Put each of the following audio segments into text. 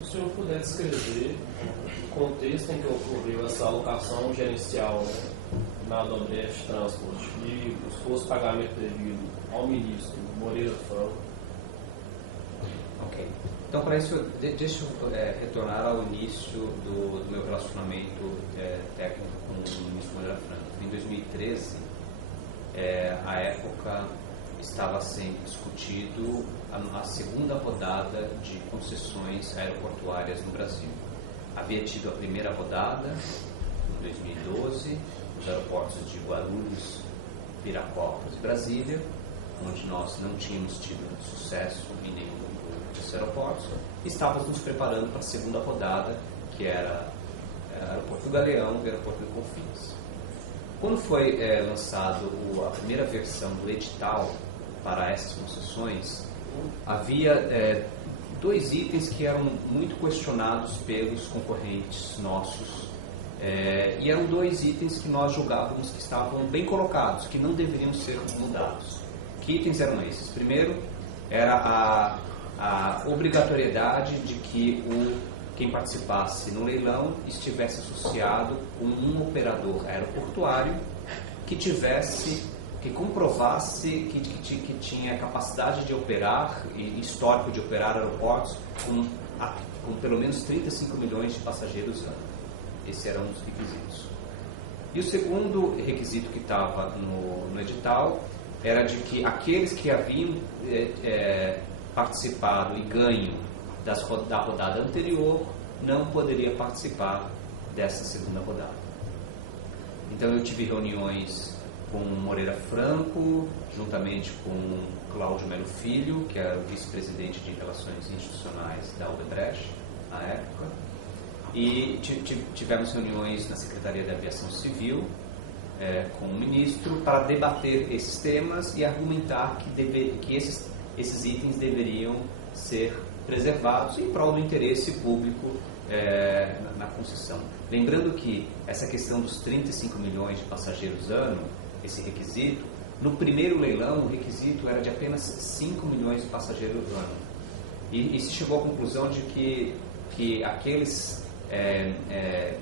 Se o senhor puder descrever o contexto em que ocorreu essa alocação gerencial na Odebrecht Transport e os fosse pagamento devido ao ministro Moreira Franco. Ok. Então, para isso, deixa eu retornar ao início do meu relacionamento técnico com o ministro Moreira Franco. Em 2013, à época, estava sendo discutido a segunda rodada de concessões aeroportuárias no Brasil. Havia tido a primeira rodada, em 2012, nos aeroportos de Guarulhos, Viracopos e Brasília, onde nós não tínhamos tido sucesso em nenhum desses aeroportos. Estávamos nos preparando para a segunda rodada, que era Aeroporto do Galeão e Aeroporto de Confins. Quando foi lançado a primeira versão do edital para essas concessões, havia dois itens que eram muito questionados pelos concorrentes nossos, e eram dois itens que nós julgávamos que estavam bem colocados, que não deveriam ser mudados. Que itens eram esses? Primeiro, era a obrigatoriedade de que quem participasse no leilão estivesse associado com um operador aeroportuário que comprovasse que tinha capacidade de operar e histórico de operar aeroportos com pelo menos 35 milhões de passageiros ano. Esse era um dos requisitos. E o segundo requisito que estava no edital era de que aqueles que haviam participado e ganho da rodada anterior não poderia participar dessa segunda rodada. Então eu tive reuniões com Moreira Franco, juntamente com Cláudio Melo Filho, que era o vice-presidente de Relações Institucionais da Odebrecht, na época, e tivemos reuniões na Secretaria da Aviação Civil com o ministro para debater esses temas e argumentar que esses itens deveriam ser preservados em prol do interesse público na concessão. Lembrando que essa questão dos 35 milhões de passageiros ano, esse requisito, no primeiro leilão o requisito era de apenas 5 milhões de passageiros ano. E se chegou à conclusão de que aqueles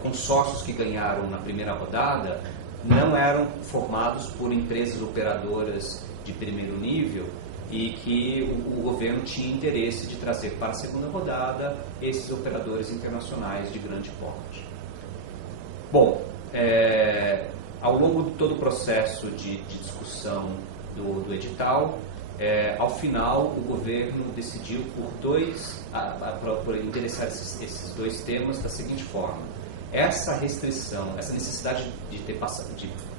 consórcios que ganharam na primeira rodada não eram formados por empresas operadoras de primeiro nível e que o governo tinha interesse de trazer para a segunda rodada esses operadores internacionais de grande porte. Bom, ao longo de todo o processo de discussão do edital, ao final o governo decidiu por endereçar esses dois temas da seguinte forma: essa restrição, essa necessidade de ter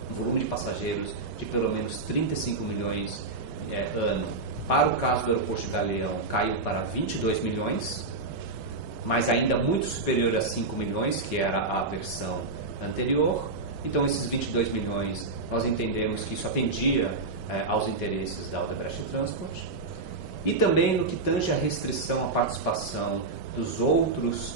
um volume de passageiros de pelo menos 35 milhões ano, para o caso do aeroporto de Galeão, caiu para 22 milhões, mas ainda muito superior a 5 milhões, que era a versão anterior. Então, esses 22 milhões, nós entendemos que isso atendia aos interesses da Odebrecht Transport. E também no que tange a restrição à participação dos outros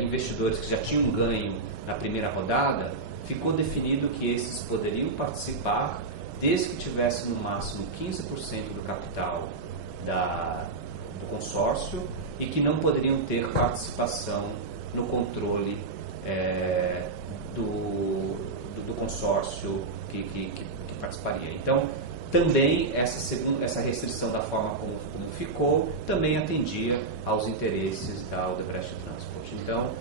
investidores que já tinham ganho na primeira rodada, ficou definido que esses poderiam participar desde que tivesse no máximo 15% do capital do consórcio e que não poderiam ter participação no controle do consórcio que participaria. Então, também essa restrição da forma como ficou, também atendia aos interesses da Odebrecht Transport. Então,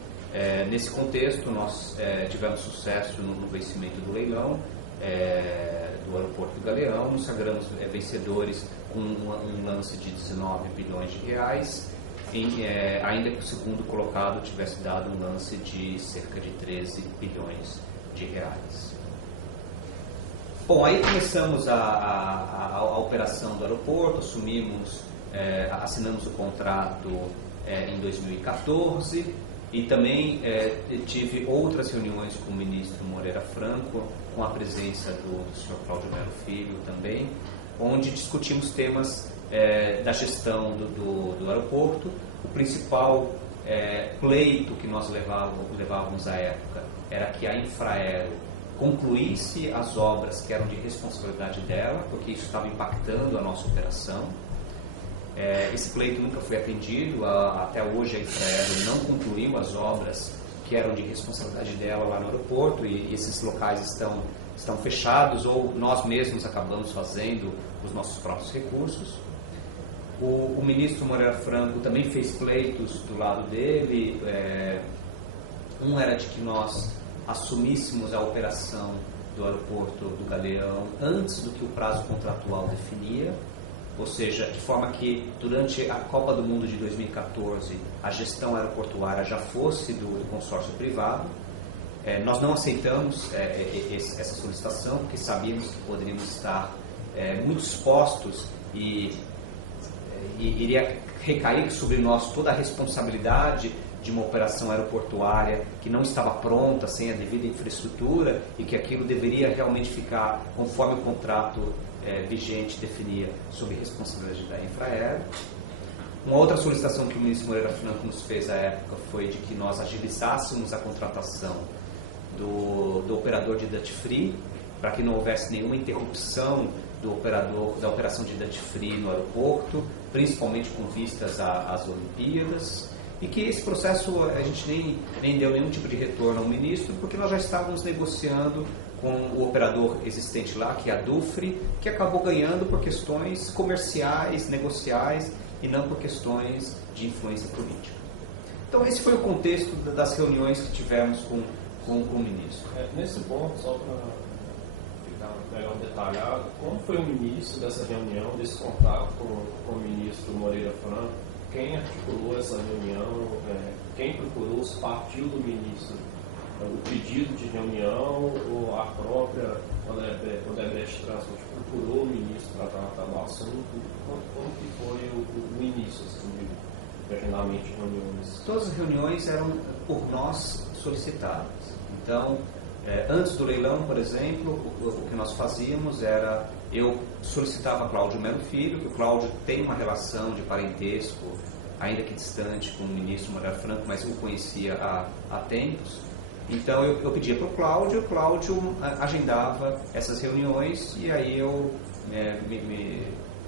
nesse contexto, nós tivemos sucesso no vencimento do leilão do aeroporto do Galeão, nos sagramos vencedores com um lance de 19 bilhões de reais, ainda que o segundo colocado tivesse dado um lance de cerca de 13 bilhões de reais. Bom, aí começamos a operação do aeroporto, assinamos o contrato em 2014 e também tive outras reuniões com o ministro Moreira Franco, com a presença do senhor Cláudio Melo Filho também, onde discutimos temas da gestão do aeroporto. O principal pleito que nós levávamos à época era que a Infraero concluísse as obras que eram de responsabilidade dela, porque isso estava impactando a nossa operação. Esse pleito nunca foi atendido, até hoje a Infraero não concluiu as obras que eram de responsabilidade dela lá no aeroporto, e esses locais estão fechados, ou nós mesmos acabamos fazendo os nossos próprios recursos. O ministro Moreira Franco também fez pleitos do lado dele. Um era de que nós assumíssemos a operação do aeroporto do Galeão antes do que o prazo contratual definia, ou seja, de forma que durante a Copa do Mundo de 2014 a gestão aeroportuária já fosse do consórcio privado. Nós não aceitamos essa solicitação, porque sabíamos que poderíamos estar muito expostos e iria recair sobre nós toda a responsabilidade de uma operação aeroportuária que não estava pronta, sem a devida infraestrutura, e que aquilo deveria realmente ficar conforme o contrato vigente definia, sob responsabilidade da Infraero. Uma outra solicitação que o ministro Moreira Franco nos fez à época foi de que nós agilizássemos a contratação do operador de duty free, para que não houvesse nenhuma interrupção da operação de duty free no aeroporto, principalmente com vistas às Olimpíadas, e que esse processo a gente nem deu nenhum tipo de retorno ao ministro, porque nós já estávamos negociando com o operador existente lá, que é a Dufry, que acabou ganhando por questões comerciais, negociais, e não por questões de influência política. Então esse foi o contexto das reuniões que tivemos com o ministro. Nesse ponto, só para pegar um detalhado, como foi o início dessa reunião, desse contato com o ministro Moreira Franco? Quem articulou essa reunião? Quem procurou? Se partiu do ministro o pedido de reunião, ou a própria Odebrecht Transport procurou o ministro para tratar do assunto? Como que foi o início de agendamento de reuniões? Todas as reuniões eram por nós solicitadas. Então, antes do leilão, por exemplo, o que nós fazíamos era, eu solicitava a Cláudio Melo Filho, que o Cláudio tem uma relação de parentesco, ainda que distante, com o ministro Moreira Franco, mas eu o conhecia há tempos. Então eu pedia para o Cláudio agendava essas reuniões, e aí eu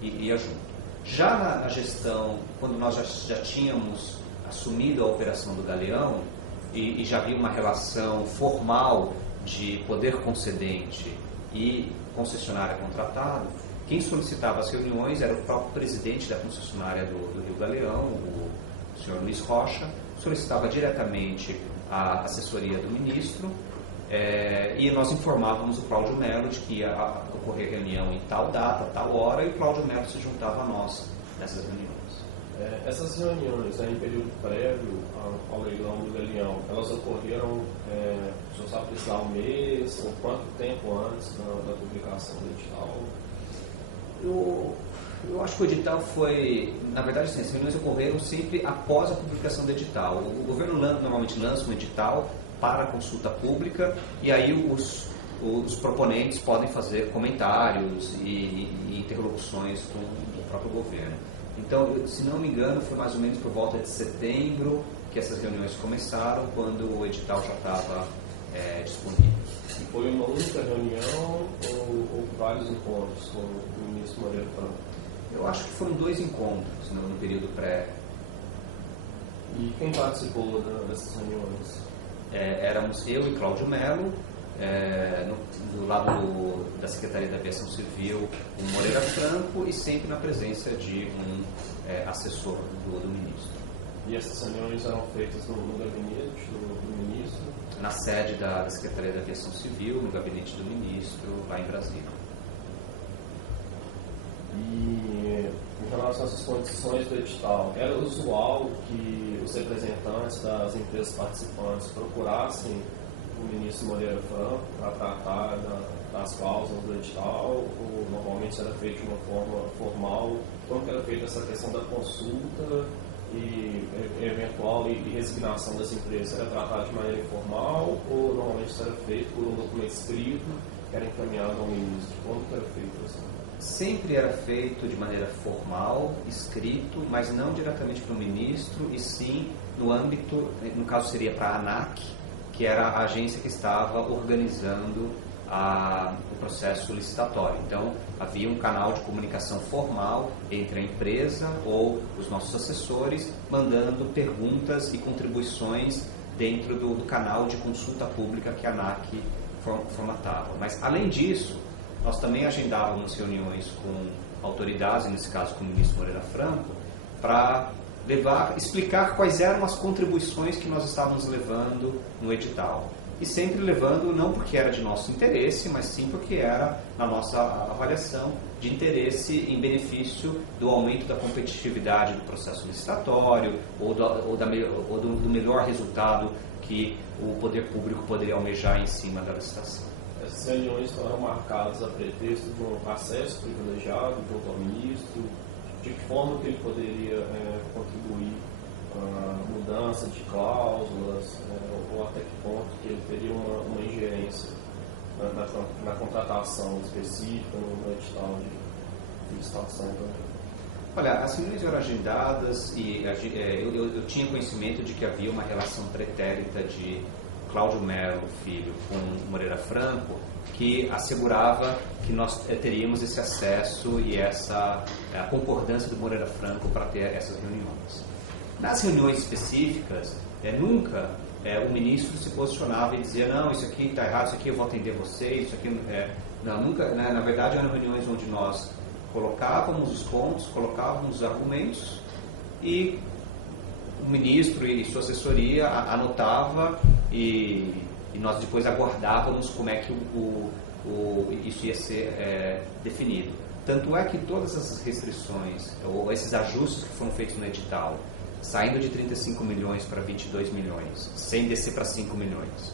ia junto. Já na gestão, quando nós já tínhamos assumido a operação do Galeão, e já havia uma relação formal de poder concedente e concessionária contratado, quem solicitava as reuniões era o próprio presidente da concessionária do Rio Galeão, o senhor Luiz Rocha, solicitava diretamente a assessoria do ministro, e nós informávamos o Cláudio Melo de que ia ocorrer reunião em tal data, tal hora, e o Cláudio Melo se juntava a nós nessas reuniões. Essas reuniões em período prévio ao leilão do Galeão, elas ocorreram, o senhor sabe precisar um mês, ou quanto tempo antes da publicação do edital? Eu acho que o edital foi, na verdade, sim, as reuniões ocorreram sempre após a publicação do edital. O governo normalmente lança um edital para consulta pública, e aí os proponentes podem fazer comentários e interlocuções com o próprio governo. Então, se não me engano, foi mais ou menos por volta de setembro que essas reuniões começaram, quando o edital já estava disponível. E foi uma única reunião ou vários encontros com o ministro Moreira Franco? Eu acho que foram 2 encontros no período pré. E quem participou dessas reuniões? Éramos eu e Cláudio Melo, do lado da Secretaria da Aviação Civil, o Moreira Franco, e sempre na presença de um assessor do ministro. E essas reuniões eram feitas no gabinete do ministro? Na sede da Secretaria da Aviação Civil, no gabinete do ministro, lá em Brasília. E em relação a essas condições do edital, era usual que os representantes das empresas participantes procurassem o ministro Moreira Franco para tratar das cláusulas do edital, ou normalmente isso era feito de uma forma formal? Como era feita essa questão da consulta e eventual e resignação das empresas? Era tratado de maneira informal, ou normalmente isso era feito por um documento escrito que era encaminhado ao ministro? Como era feito assim? Sempre era feito de maneira formal, escrito, mas não diretamente para o ministro, e sim no âmbito, no caso seria para a ANAC, que era a agência que estava organizando o processo licitatório. Então, havia um canal de comunicação formal entre a empresa ou os nossos assessores, mandando perguntas e contribuições dentro do canal de consulta pública que a ANAC formatava. Mas, além disso, nós também agendávamos reuniões com autoridades, nesse caso com o ministro Moreira Franco, para explicar quais eram as contribuições que nós estávamos levando no edital. E sempre levando, não porque era de nosso interesse, mas sim porque era, na nossa avaliação, de interesse em benefício do aumento da competitividade do processo licitatório ou do melhor resultado que o poder público poderia almejar em cima da licitação. Essas reuniões foram marcadas a pretexto de um acesso privilegiado junto ao ministro, de que forma que ele poderia contribuir a mudança de cláusulas, ou até que ponto que ele teria uma ingerência na contratação específica, no edital de licitação também. Olha, as reuniões eram agendadas e eu tinha conhecimento de que havia uma relação pretérita de Cláudio Melo Filho com Moreira Franco, que assegurava que nós teríamos esse acesso e a concordância do Moreira Franco para ter essas reuniões. Nas reuniões específicas, nunca o ministro se posicionava e dizia: não, isso aqui está errado, isso aqui eu vou atender vocês, isso aqui... Não, nunca, na verdade eram reuniões onde nós colocávamos os pontos, colocávamos os argumentos e o ministro e sua assessoria anotava e nós depois aguardávamos como é que isso ia ser definido. Tanto é que todas essas restrições, ou esses ajustes que foram feitos no edital, saindo de 35 milhões para 22 milhões, sem descer para 5 milhões,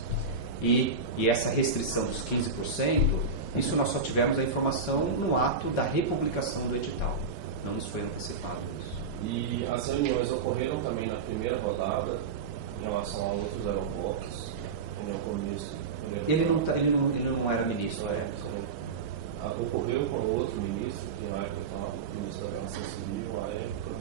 e essa restrição dos 15%, isso nós só tivemos a informação no ato da republicação do edital, não nos foi antecipado isso. E as reuniões ocorreram também na primeira rodada em relação a outros aeroportos, com o ministro. Ele não era ministro, Ocorreu com outro ministro, que na época estava o ministro da Aviação Civil, à época,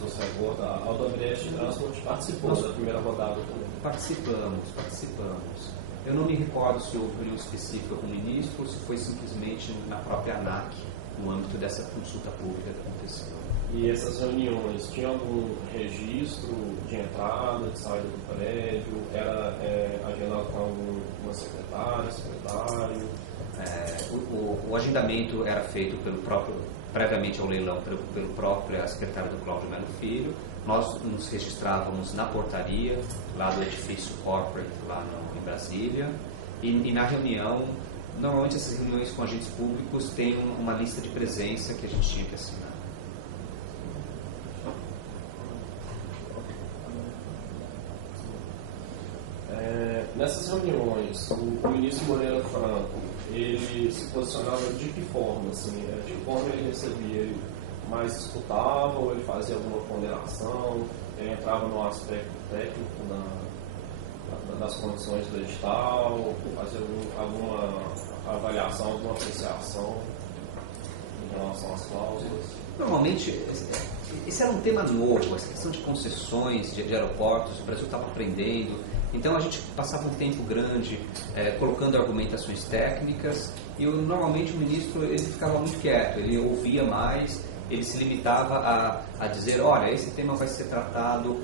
o Sr. da Aldebrecht Transport participou da primeira rodada também. Participamos. Eu não me recordo se houve reunião específica com o ministro ou se foi simplesmente na própria ANAC, no âmbito dessa consulta pública que aconteceu. E essas reuniões tinham algum registro de entrada, de saída do prédio? Era agendado com alguma secretário? O agendamento era feito previamente ao leilão pelo próprio secretário do Cláudio Melo Filho. Nós nos registrávamos na portaria, lá do edifício corporate, lá em Brasília. E na reunião, normalmente essas reuniões com agentes públicos têm uma lista de presença que a gente tinha que assinar. Nessas reuniões, o ministro Moreira Franco, ele se posicionava de que forma? Assim, de que forma ele recebia? Ele mais escutava ou ele fazia alguma ponderação? Ele entrava no aspecto técnico das condições do edital? Fazia alguma avaliação, alguma apreciação em relação às cláusulas? Normalmente, esse era um tema novo, essa questão de concessões de aeroportos, o Brasil estava aprendendo. Então a gente passava um tempo grande colocando argumentações técnicas e normalmente o ministro ele ficava muito quieto, ele ouvia mais, ele se limitava a dizer: olha, esse tema vai ser tratado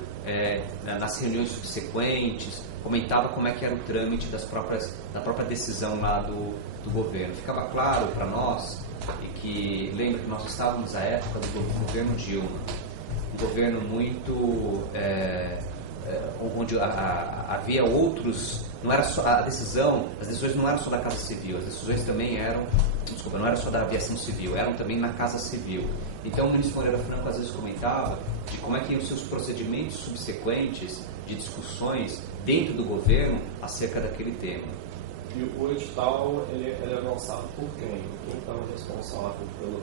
nas reuniões subsequentes, comentava como é que era o trâmite da própria decisão lá do governo. Ficava claro para nós, e que lembra que nós estávamos à época do governo Dilma, um governo muito... onde havia outros, não era só as decisões não eram só da Casa Civil, as decisões também não era só da aviação civil, eram também na Casa Civil. Então o ministro Moreira Franco às vezes comentava de como é que iam ser os procedimentos subsequentes de discussões dentro do governo acerca daquele tema. E o edital ele é lançado por quem? Quem estava responsável pelo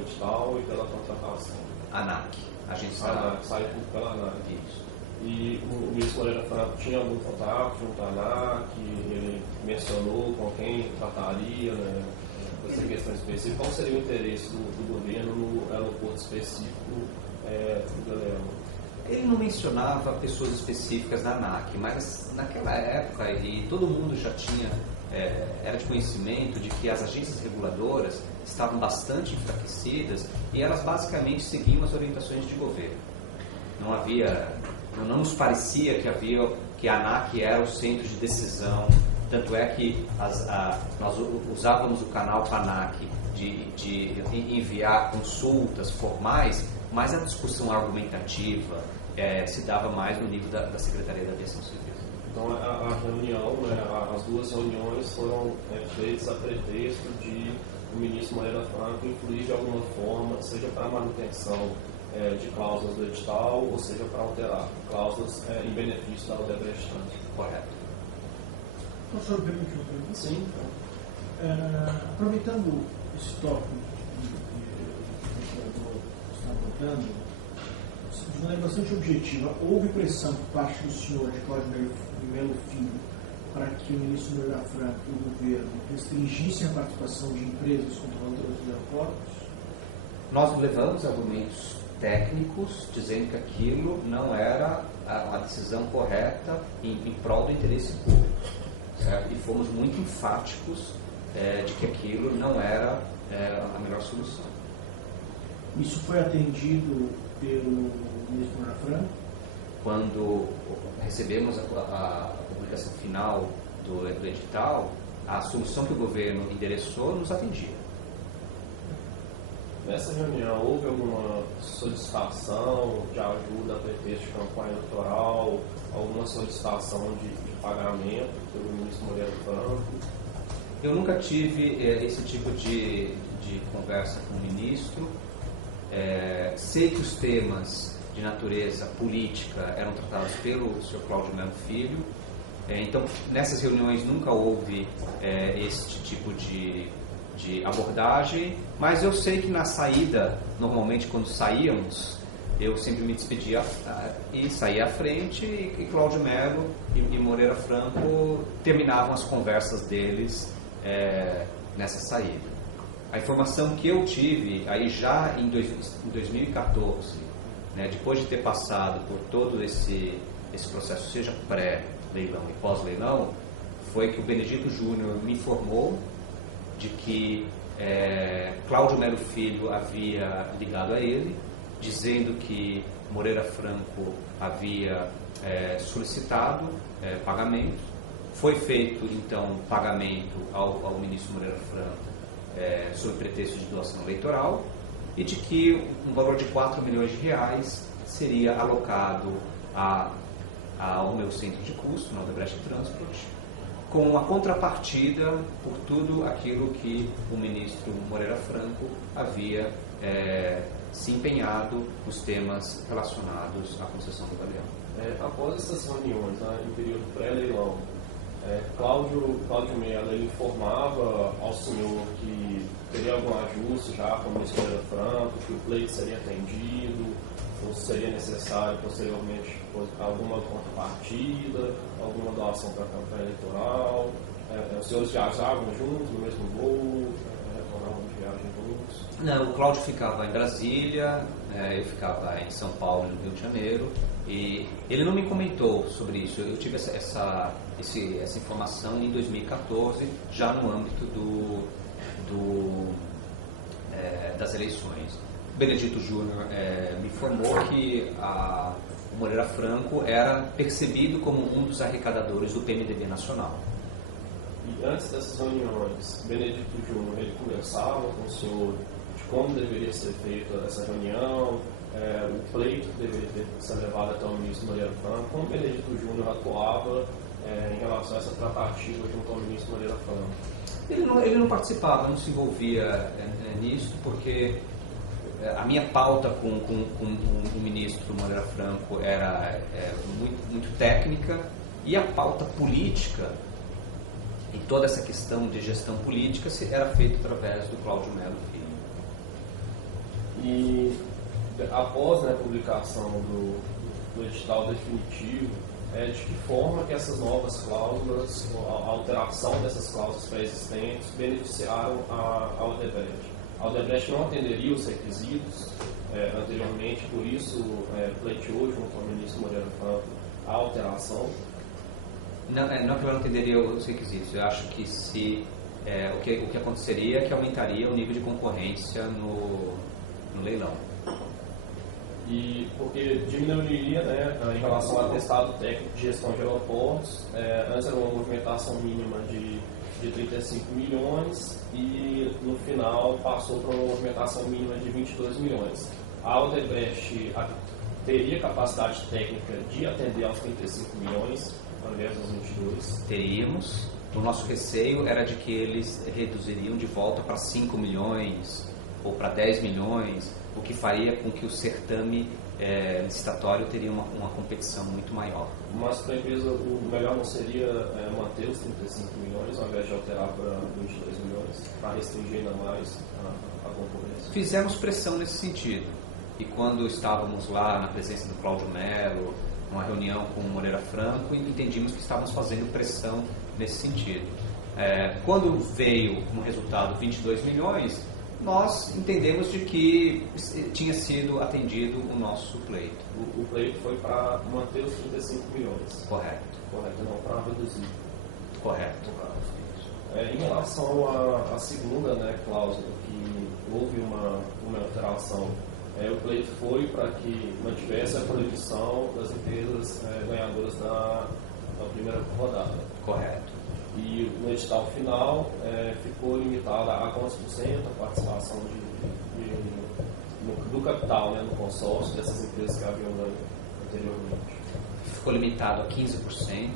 edital e pela contratação? ANAC, agência ANAC, sai tudo pela ANAC. Isso. E o ministro Moreira Franco tinha algum contato junto à ANAC, ele mencionou com quem trataria, né, essa questão específica. Qual seria o interesse do governo no aeroporto específico do Galeão? Ele não mencionava pessoas específicas da ANAC, mas naquela época, e todo mundo já tinha era de conhecimento de que as agências reguladoras estavam bastante enfraquecidas e elas basicamente seguiam as orientações de governo. Não nos parecia que a ANAC era o centro de decisão, tanto é que nós usávamos o canal ANAC de enviar consultas formais, mas a discussão argumentativa se dava mais no nível da Secretaria da Aviação Civil. Então a reunião, as duas reuniões foram feitas a pretexto de o ministro Moreira Franco influir de alguma forma, seja para a manutenção de cláusulas do edital, ou seja para alterar cláusulas em benefício da Odebrecht. Correto. Posso me permitir uma pergunta? Sim. Aproveitando esse tópico que o procurador está abordando, de maneira bastante objetiva, houve pressão por parte do senhor de Cláudio Melo Filho para que o ministro Moreira Franco e o governo restringissem a participação de empresas controladoras dos aeroportos? Nós levamos argumentos técnicos dizendo que aquilo não era a decisão correta em prol do interesse público, certo? E fomos muito enfáticos de que aquilo não era a melhor solução. Isso foi atendido pelo ministro Moreira Franco? Quando recebemos a publicação final do edital, a solução que o governo endereçou nos atendia. Nessa reunião, houve alguma solicitação de ajuda a pretexto de campanha eleitoral, alguma solicitação de pagamento pelo ministro Moreira Franco? Eu nunca tive esse tipo de conversa com o ministro. Sei que os temas de natureza política eram tratados pelo Sr. Cláudio Melo Filho. Então, nessas reuniões nunca houve este tipo de abordagem, mas eu sei que na saída, normalmente quando saíamos, eu sempre me despedia e saía à frente, e Cláudio Melo e Moreira Franco terminavam as conversas deles nessa saída. A informação que eu tive aí já em 2014, depois de ter passado por todo esse processo, seja pré-leilão e pós-leilão, foi que o Benedito Júnior me informou de que Cláudio Melo Filho havia ligado a ele, dizendo que Moreira Franco havia solicitado pagamento. Foi feito, então, pagamento ao ministro Moreira Franco sob pretexto de doação eleitoral, e de que um valor de 4 milhões de reais seria alocado ao meu centro de custo, na Odebrecht Transport, com a contrapartida por tudo aquilo que o ministro Moreira Franco havia se empenhado nos temas relacionados à concessão do galeão. Após essas reuniões, em período pré-leilão, Cláudio Melo ele informava ao senhor que teria algum ajuste já com o ministro Moreira Franco, que o pleito seria atendido, ou seria necessário posteriormente alguma contrapartida, alguma doação para a campanha eleitoral. Os senhores viajavam juntos no mesmo voo, retornavam de viagem juntos? Não, o Cláudio ficava em Brasília, eu ficava em São Paulo, no Rio de Janeiro, e ele não me comentou sobre isso. Eu tive essa informação em 2014, já no âmbito das eleições. Benedito Júnior me informou que o Moreira Franco era percebido como um dos arrecadadores do PMDB nacional. E antes dessas reuniões, Benedito Júnior ele conversava com o senhor de como deveria ser feita essa reunião, o pleito que deveria ser levado até o ministro Moreira Franco, como Benedito Júnior atuava em relação a essa tratativa junto ao ministro Moreira Franco? Ele não participava, não se envolvia nisso, porque a minha pauta com o ministro Moreira Franco era muito técnica, e a pauta política e toda essa questão de gestão política era feita através do Cláudio Melo Filho. E após a publicação do edital definitivo, de que forma que essas novas cláusulas, a alteração dessas cláusulas pré-existentes beneficiaram a Odebrecht? A Odebrecht não atenderia os requisitos anteriormente, por isso pleiteou junto ao ministro Moreira Franco a alteração? Não que ela não atenderia os requisitos. Eu acho que o que aconteceria é que aumentaria o nível de concorrência no leilão. E porque diminuiria, né, em relação ao atestado técnico de gestão de aeroportos. Antes era uma movimentação mínima de 35 milhões e no final passou para uma movimentação mínima de 22 milhões. A Odebrecht teria capacidade técnica de atender aos 35 milhões ao invés dos 22? Teríamos. O nosso receio era de que eles reduziriam de volta para 5 milhões ou para 10 milhões, o que faria com que o certame licitatório teria uma competição muito maior. Mas para a empresa o melhor não seria manter os 35 milhões ao invés de alterar para 22 milhões, para restringir ainda mais a concorrência? Fizemos pressão nesse sentido. E quando estávamos lá na presença do Cláudio Mello, numa reunião com o Moreira Franco, entendimos que estávamos fazendo pressão nesse sentido. Quando veio no resultado 22 milhões, nós entendemos de que tinha sido atendido o nosso pleito. O pleito foi para manter os 35 milhões? Correto. Correto, não para reduzir. Correto. Em relação à segunda, né, cláusula, que houve uma alteração, o pleito foi para que mantivesse a proibição das empresas ganhadoras da primeira rodada. Correto. E no edital final ficou limitada a quantos por cento a participação do capital, né, no consórcio dessas empresas que haviam ganho anteriormente? Ficou limitado a 15%,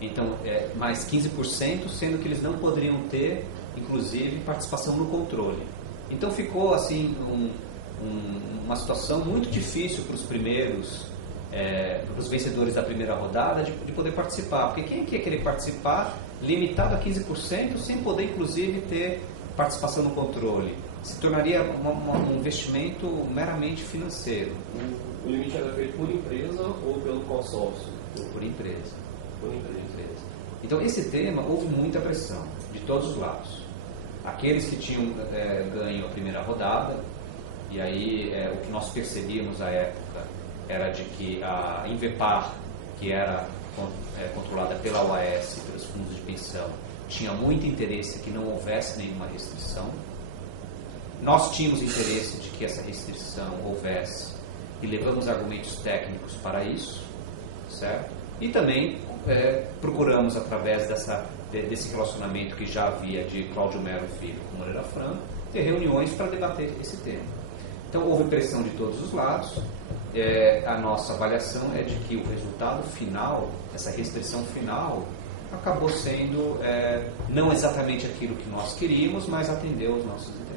então mais 15%, sendo que eles não poderiam ter, inclusive, participação no controle. Então ficou assim uma situação muito difícil para os primeiros, para os vencedores da primeira rodada de poder participar, porque quem quer querer participar limitado a 15% sem poder inclusive ter participação no controle? Se tornaria um investimento meramente financeiro. O limite era feito por empresa ou pelo consórcio? Por empresa. Por empresa. Então esse tema houve muita pressão de todos os lados. Aqueles que tinham ganho a primeira rodada, e aí o que nós percebíamos à época era de que a Invepar, que era controlada pela OAS e pelos fundos de pensão, tinha muito interesse que não houvesse nenhuma restrição. Nós tínhamos interesse de que essa restrição houvesse e levamos argumentos técnicos para isso, certo? E também procuramos, através desse relacionamento que já havia de Cláudio Mello Filho com Moreira Franco, ter reuniões para debater esse tema. Então houve pressão de todos os lados. A nossa avaliação é de que o resultado final, essa restrição final, acabou sendo não exatamente aquilo que nós queríamos, mas atendeu os nossos interesses.